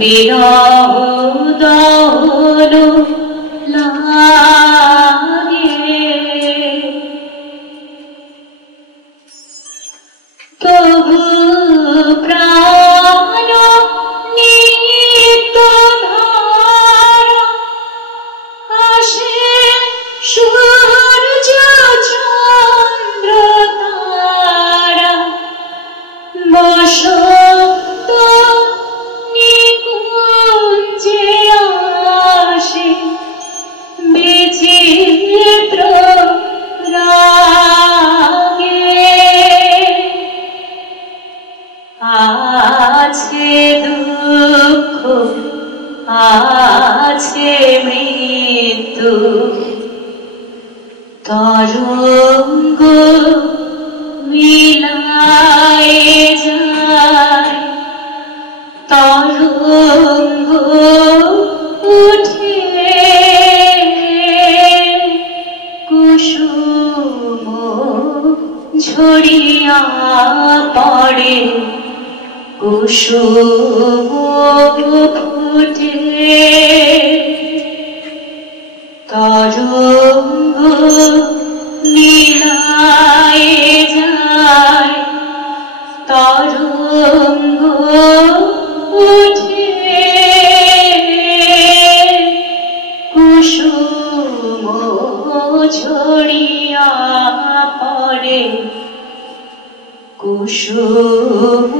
বিরহ দহন লাগে তবু প্রাণ নিত ধারা আসে সূর্য চন্দ্র তারা বসন্ত আছে দুঃখ আছে মৃত্যু। তরঙ্গ মিলায় যায়। তরঙ্গ উঠে পড়ে। কুসুম ফুটে তরঙ্গ কুসুম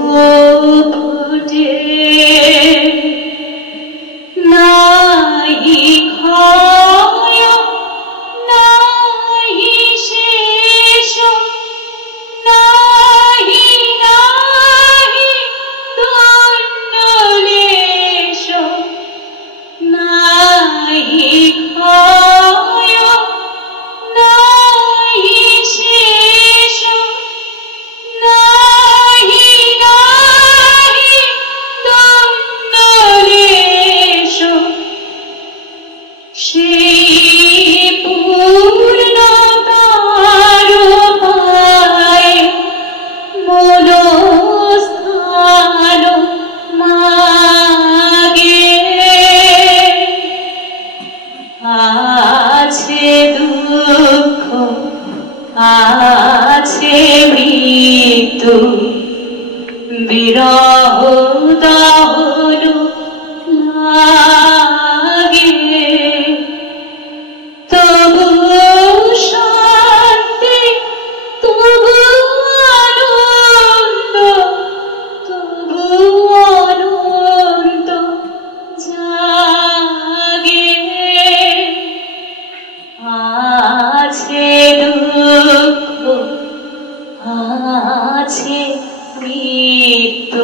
আছে মৃত্যু বিরহ আছে মৃত্যু।